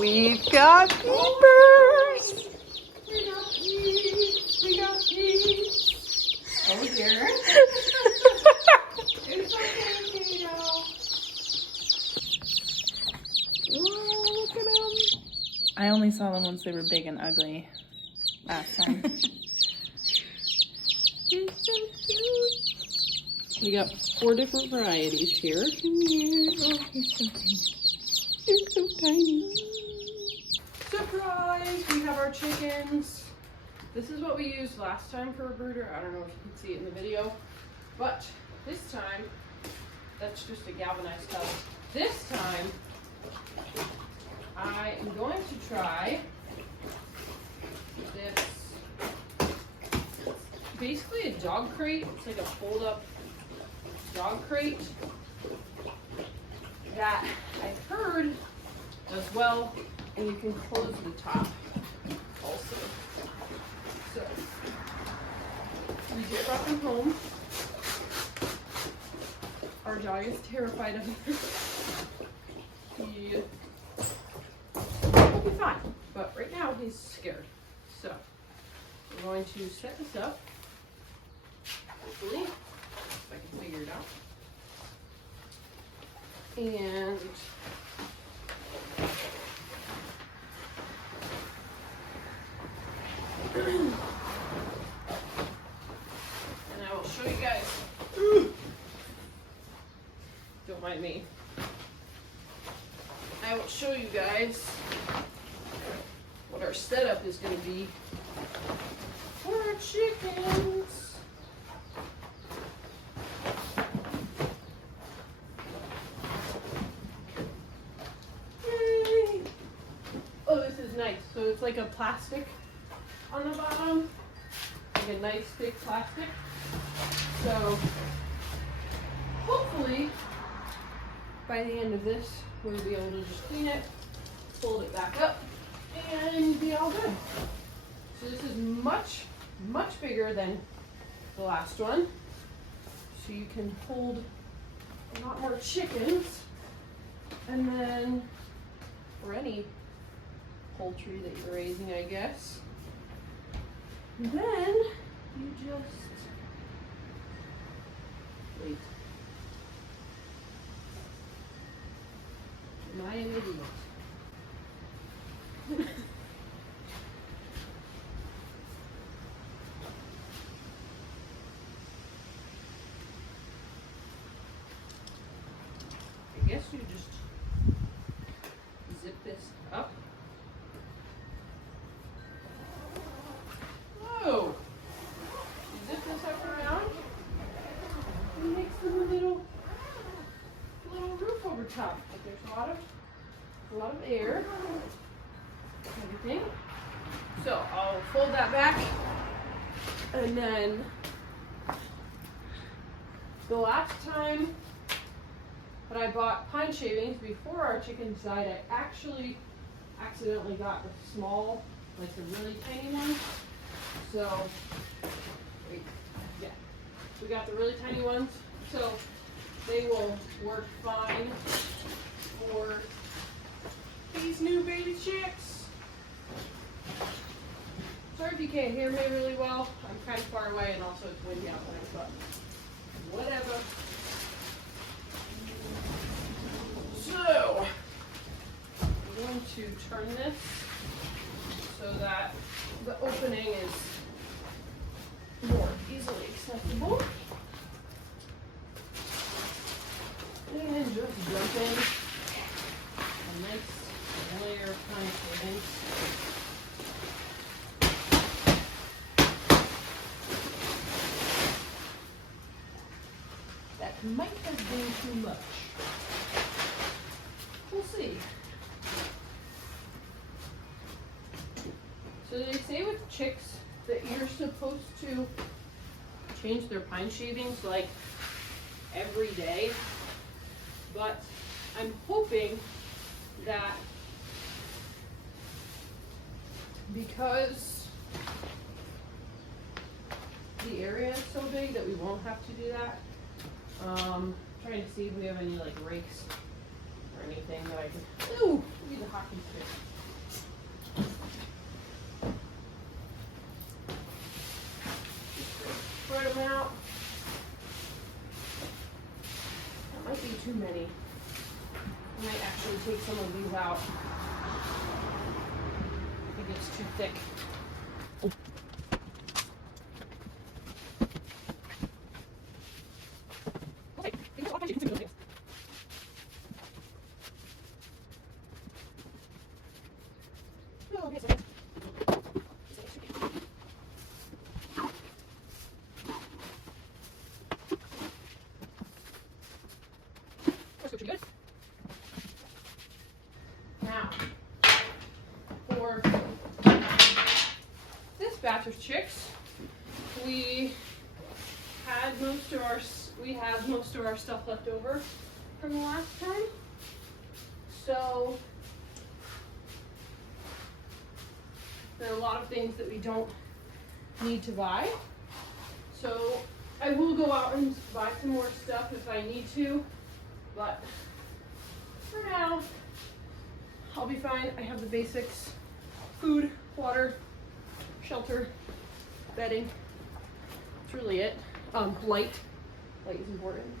We've got peepers. We got peeps. Oh dear. It's okay, Kato. Oh, look at them. I only saw them once they were big and ugly last time. They're so cute. We got 4 different varieties here. Oh, he's so tiny. They're so tiny. Surprise! We have our chickens. This is what we used last time for a brooder. I don't know if you can see it in the video, but this time, that's just a galvanized tub. This time, I am going to try this, basically a dog crate. It's like a fold-up dog crate that I've heard does well, and you can close the top also. So, we just brought them home. Our dog is terrified of it. He will be fine, but right now he's scared. So, we're going to set this up. Hopefully, if I can figure it out. And I will show you guys. Don't mind me. I will show you guys what our setup is going to be for our chickens. Yay! Oh, this is nice. So it's like a plastic on the bottom, like a nice thick plastic. So hopefully by the end of this, we'll be able to just clean it, fold it back up, and be all good. So this is much, much bigger than the last one. So you can hold a lot more chickens. And then for any poultry that you're raising, I guess. And then you just wait. Am I an idiot? I guess you just zip this up. Oh! You zip this up around and makes them a little roof over top. But there's a lot of air. Everything. So I'll fold that back, and then the last time that I bought pine shavings before our chickens died, I actually accidentally got the small, like the really tiny ones. So, yeah, we got the really tiny ones, so they will work fine for these new baby chicks. Sorry if you can't hear me really well. I'm kind of far away and also it's windy outside, but whatever. So, I'm going to turn this so that the opening is more easily accessible. And just jump in a nice layer of pine shavings. That might have been too much. We'll see. So they say with chicks that you're supposed to change their pine shavings like every day, but I'm hoping that because the area is so big that we won't have to do that. Trying to see if we have any like rakes or anything that I can. Ooh, use a hockey stick. Spread them out. That might be too many. I might actually take some of these out. I think it's too thick. Now, for this batch of chicks, we have most of our stuff left over from the last time. So there are a lot of things that we don't need to buy. So I will go out and buy some more stuff if I need to, but for now, I'll be fine. I have the basics: food, water, shelter, bedding. That's really it. Light. Light is important.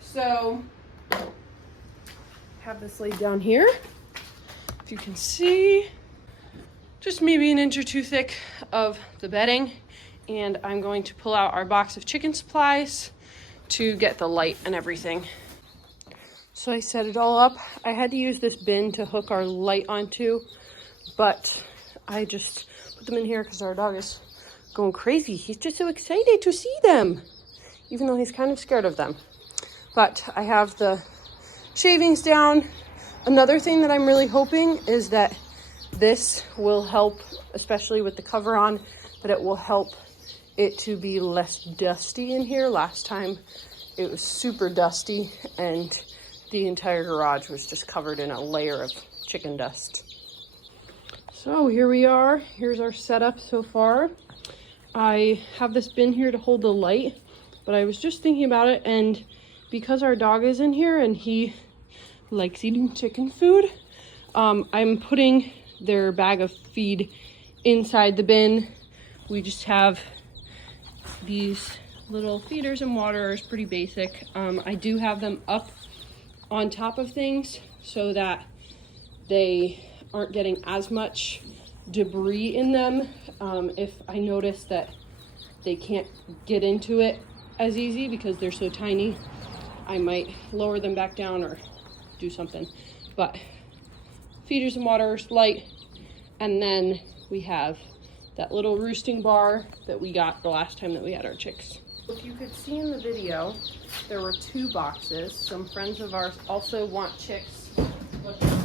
So, have this laid down here. If you can see, just maybe an inch or two thick of the bedding. And I'm going to pull out our box of chicken supplies to get the light and everything. So I set it all up. I had to use this bin to hook our light onto, but I just put them in here because our dog is going crazy. He's just so excited to see them, even though he's kind of scared of them. But I have the shavings down. Another thing that I'm really hoping is that this will help, especially with the cover on, that it will help it to be less dusty in here. Last time it was super dusty and the entire garage was just covered in a layer of chicken dust. So here we are. Here's our setup so far. I have this bin here to hold the light, but I was just thinking about it, and because our dog is in here and he likes eating chicken food, I'm putting their bag of feed inside the bin. We just have these little feeders and waters, pretty basic. I do have them up on top of things so that they aren't getting as much debris in them. If I notice that they can't get into it as easy because they're so tiny, I might lower them back down or do something. But feeders and waters, light, and then we have that little roosting bar that we got the last time that we had our chicks. If you could see in the video, there were 2 boxes. Some friends of ours also want chicks, but the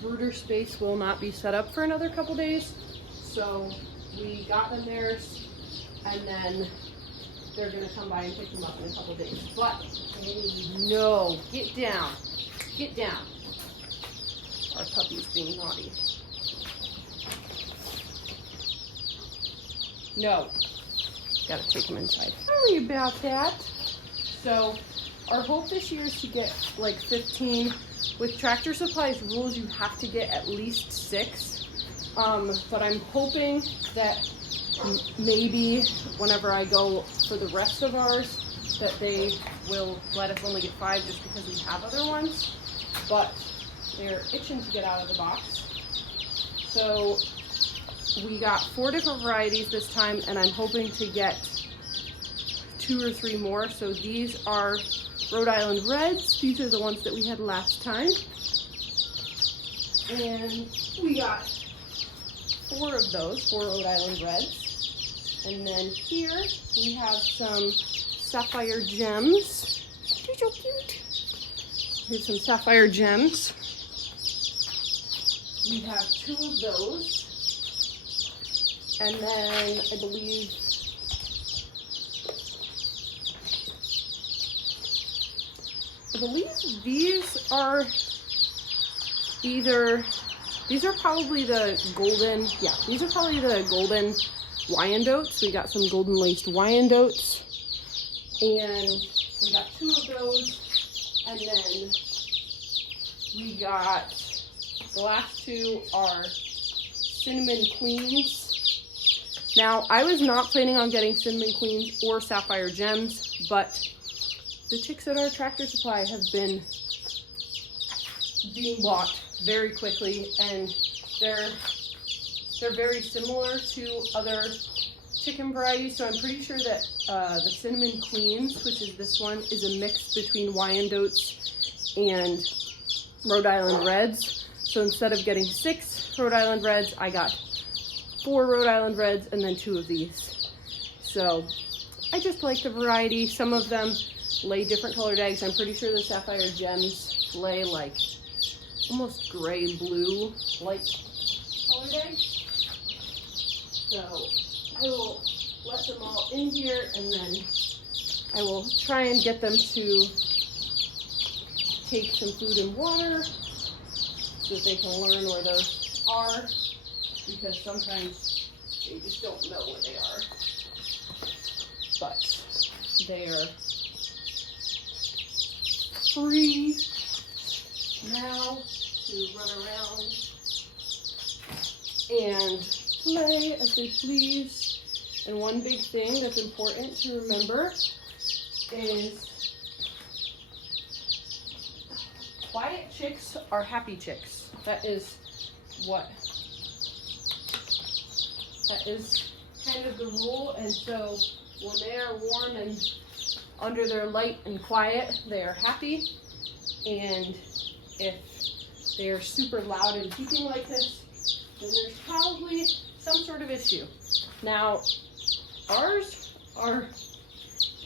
brooder space will not be set up for another couple days. So we got them theirs, and then they're gonna come by and pick them up in a couple days. But no, get down, get down. Our puppy's being naughty. No. Gotta take him inside. Sorry about that. So, our hope this year is to get like 15. With Tractor Supply's rules, you have to get at least 6. But I'm hoping that maybe whenever I go for the rest of ours, that they will let us only get 5 just because we have other ones. But they're itching to get out of the box. So, we got 4 different varieties this time, and I'm hoping to get 2 or 3 more. So these are Rhode Island Reds. These are the ones that we had last time. And we got 4 of those, 4 Rhode Island Reds. And then here we have some Sapphire Gems. They're so cute. Here's some Sapphire Gems. We have 2 of those. And then I believe these are probably the golden, these are probably the golden Wyandottes. We got some golden laced Wyandottes. And we got 2 of those. And then We got, the last two are Cinnamon Queens. Now, I was not planning on getting Cinnamon Queens or Sapphire Gems, but the chicks at our Tractor Supply have been being bought very quickly, and they're very similar to other chicken varieties. So I'm pretty sure that the Cinnamon Queens, which is this one, is a mix between Wyandottes and Rhode Island Reds. So instead of getting 6 Rhode Island Reds, I got 4 Rhode Island Reds and then 2 of these. So I just like the variety. Some of them lay different colored eggs. I'm pretty sure the Sapphire Gems lay like almost gray blue light colored eggs. So I will let them all in here, and then I will try and get them to take some food and water so that they can learn where those are, because sometimes they just don't know where they are. But they're free now to run around and play as they please. And one big thing that's important to remember is quiet chicks are happy chicks. That is kind of the rule. And so when they are warm and under their light and quiet, they are happy. And if they are super loud and peeping like this, then there's probably some sort of issue. Now, ours are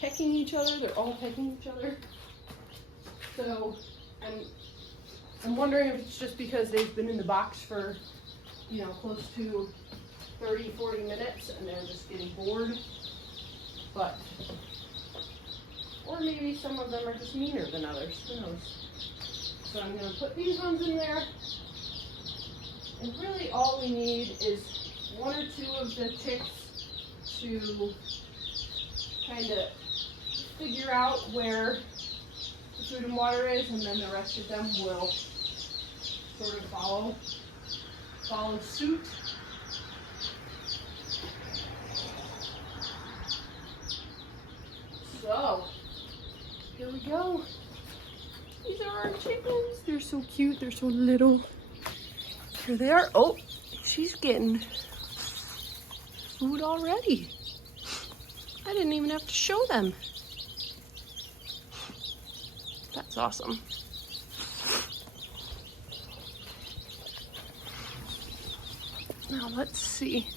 pecking each other. They're all pecking each other. So I'm wondering if it's just because they've been in the box for, close to 30, 40 minutes and they're just getting bored. But, or maybe some of them are just meaner than others. Who knows? So I'm going to put these ones in there. And really all we need is 1 or 2 of the chicks to kind of figure out where the food and water is, and then the rest of them will sort of follow suit. So, here we go. These are our chickens. They're so cute. They're so little. Here they are. Oh, she's getting food already. I didn't even have to show them. That's awesome. Now let's see.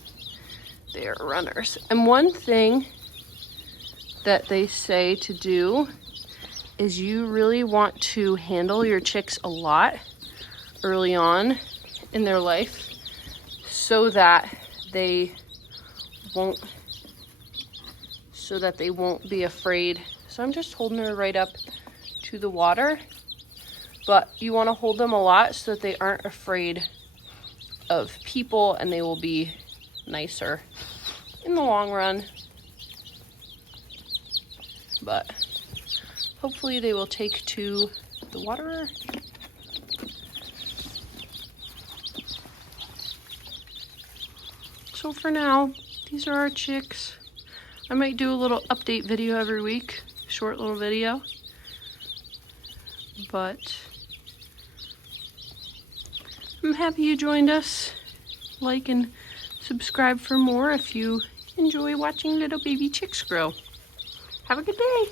They are runners. And one thing that they say to do is you really want to handle your chicks a lot early on in their life so that they won't be afraid. So I'm just holding her right up to the water, but you want to hold them a lot so that they aren't afraid of people, and they will be nicer in the long run. But hopefully they will take to the water. So for now, these are our chicks. I might do a little update video every week, short little video. But I'm happy you joined us. Like and subscribe for more if you enjoy watching little baby chicks grow. Have a good day.